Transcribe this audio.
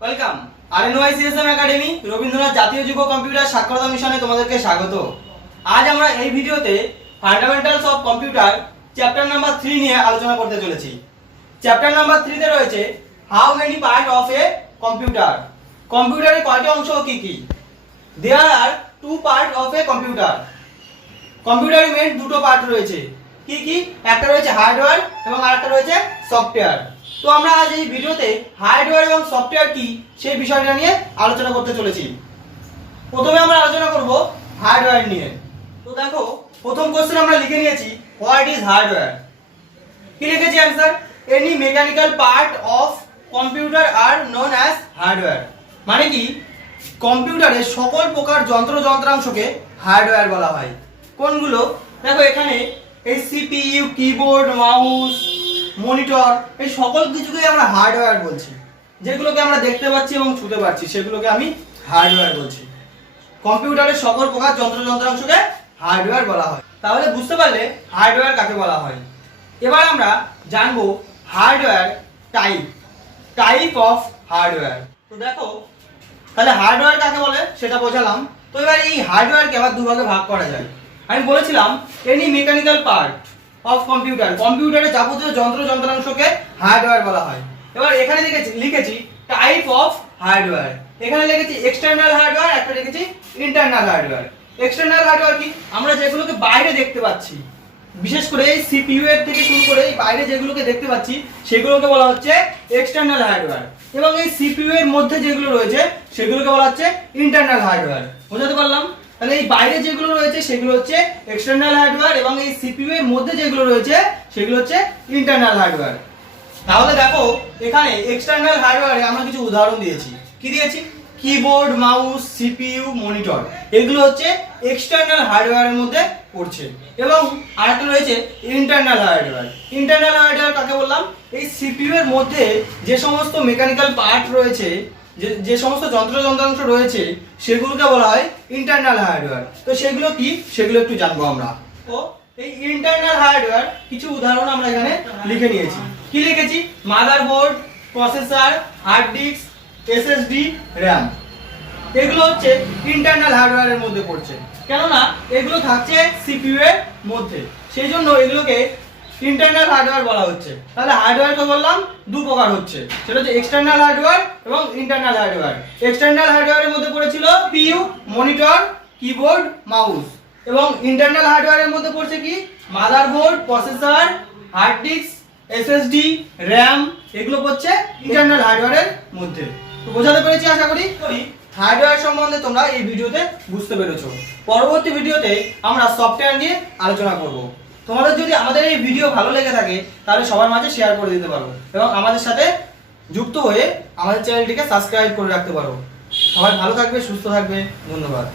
Welcome RNYCSM academy Rabindranath জাতীয় যুব computer সাক্ষরতা মিশনে তোমাদেরকে স্বাগত। আজ আমরা এই ভিডিওতে fundamentals of computer chapter number 3 নিয়ে আলোচনা করতে চলেছি। চ্যাপ্টার নাম্বার 3 তে রয়েছে how many part of a computer. কম্পিউটারে কয়টি অংশ কি কি? There are two part of a computer. কম্পিউটারে মেইন দুটো পার্ট রয়েছে। কি কি? একটা রয়েছে হার্ডওয়্যার এবং আরেকটা রয়েছে সফটওয়্যার। তো আমরা আজ এই ভিডিওতে হার্ডওয়্যার এবং সফটওয়্যার কি সেই বিষয়টা নিয়ে আলোচনা করতে চলেছি। প্রথমে আমরা আলোচনা করব হার্ডওয়্যার নিয়ে। তো দেখো, প্রথম কোশ্চেন আমরা লিখে নিয়েছি হোয়াট ইজ হার্ডওয়্যার। কি লিখেছি answer? Any mechanical part of computer are known as hardware. মানে কি, কম্পিউটারের সকল প্রকার যন্ত্রাংশকে হার্ডওয়্যার বলা হয়। কোনগুলো? দেখো এখানে এই সিপিইউ, কিবোর্ড, মাউস, মনিটর, এই সকল কিছুকে আমরা হার্ডওয়্যার বলছি। যেগুলোকে আমরা দেখতে পাচ্ছি এবং ছুঁতে পাচ্ছি সেগুলোকে আমি হার্ডওয়্যার বলছি। কম্পিউটারের সকল প্রকার যন্ত্রাংশকে হার্ডওয়্যার বলা হয়। তাহলে বুঝতে পারলে হার্ডওয়্যার কাকে বলা হয়। এবার আমরা জানবো হার্ডওয়্যার টাইপ অফ হার্ডওয়্যার। তো দেখো, তাহলে হার্ডওয়্যার কাকে বলে সেটা বোঝালাম। তো এবার এই হার্ডওয়্যারকে আবার দুভাগে ভাগ করা যায়। আমি বলেছিলাম any mechanical part of computer, কম্পিউটারের যাবতীয় যন্ত্রাংশকে হার্ডওয়্যার বলা হয়। এবার এখানে লিখেছি টাইপ অফ হার্ডওয়্যার। এখানে লিখেছি এক্সটার্নাল হার্ডওয়্যার, একটা লিখেছি ইন্টারনাল হার্ডওয়্যার। এক্সটার্নাল হার্ডওয়্যার কি? আমরা যেগুলোকে বাইরে দেখতে পাচ্ছি, বিশেষ করে এই সিপিইউ এর থেকে শুরু করে এই বাইরে যেগুলোকে দেখতে পাচ্ছি সেগুলোকে বলা হচ্ছে এক্সটার্নাল হার্ডওয়্যার। এবং এই সিপিইউ এর মধ্যে যেগুলো রয়েছে সেগুলোকে বলা হচ্ছে ইন্টারনাল হার্ডওয়্যার। বোঝাতে পারলাম? তাহলে এই বাইরে যেগুলো রয়েছে সেগুলো হচ্ছে এক্সটার্নাল হার্ডওয়্যার এবং এই সিপিইউ এর মধ্যে যেগুলো রয়েছে সেগুলো হচ্ছে ইন্টারনাল হার্ডওয়্যার। তাহলে দেখো, এখানে এক্সটার্নাল হার্ডওয়্যারে আমরা কিছু উদাহরণ দিয়েছি। কি দিয়েছি? কিবোর্ড, মাউস, সিপিইউ, মনিটর, এগুলো হচ্ছে এক্সটার্নাল হার্ডওয়্যারের মধ্যে পড়ছে। এবং আরেকটা রয়েছে ইন্টারনাল হার্ডওয়্যার। ইন্টারনাল হার্ডওয়্যার কাকে বললাম? এই সিপিইউ এর মধ্যে যে সমস্ত মেকানিক্যাল পার্ট রয়েছে, যে সমস্ত যন্ত্রাংশ রয়েছে সেগুলোকে বলা হয় ইন্টারনাল হার্ডওয়্যার। তো সেগুলো কি সেগুলো একটু জানবো আমরা। তো এই ইন্টারনাল হার্ডওয়্যার কিছু উদাহরণ আমরা এখানে লিখে নিয়েছি। কি লিখেছি? Motherboard, processor, hard disk, SSD, RAM, এগুলো হচ্ছে ইন্টারনাল হার্ডওয়্যারের মধ্যে পড়ছে। কেননা এগুলো থাকছে সিপিইউ এর মধ্যে, সেই জন্য এগুলোকে ইন্টারনাল হার্ডওয়্যার বলা হচ্ছে। তাহলে হার্ডওয়্যারকে বললাম দু প্রকার হচ্ছে, সেটা হচ্ছে এক্সটার্নাল হার্ডওয়্যার এবং ইন্টারনাল হার্ডওয়্যার। এক্সটার্নাল হার্ডওয়্যারের মধ্যে পড়েছিল সিপিইউ, মনিটর, কিবোর্ড, মাউস। এবং ইন্টারনাল হার্ডওয়্যারের মধ্যে পড়ছে কি? Motherboard, processor, hard disk, SSD, RAM, এগুলো পড়ছে ইন্টারনাল হার্ডওয়্যারের মধ্যে। তো বোঝাতে পেরেছি আশা করি। হার্ডওয়্যার সম্বন্ধে তোমরা এই ভিডিওতে বুঝতে পেরেছো। পরবর্তী ভিডিওতে আমরা সফটওয়্যার নিয়ে আলোচনা করব। তোমাদের যদি আমাদের এই ভিডিও ভালো লেগে থাকে তাহলে সবার মাঝে শেয়ার করে দিতে পারো এবং আমাদের সাথে যুক্ত হয়ে আমাদের চ্যানেলটিকে সাবস্ক্রাইব করে রাখতে পারো। সবাই ভালো থাকবে, সুস্থ থাকবে। ধন্যবাদ।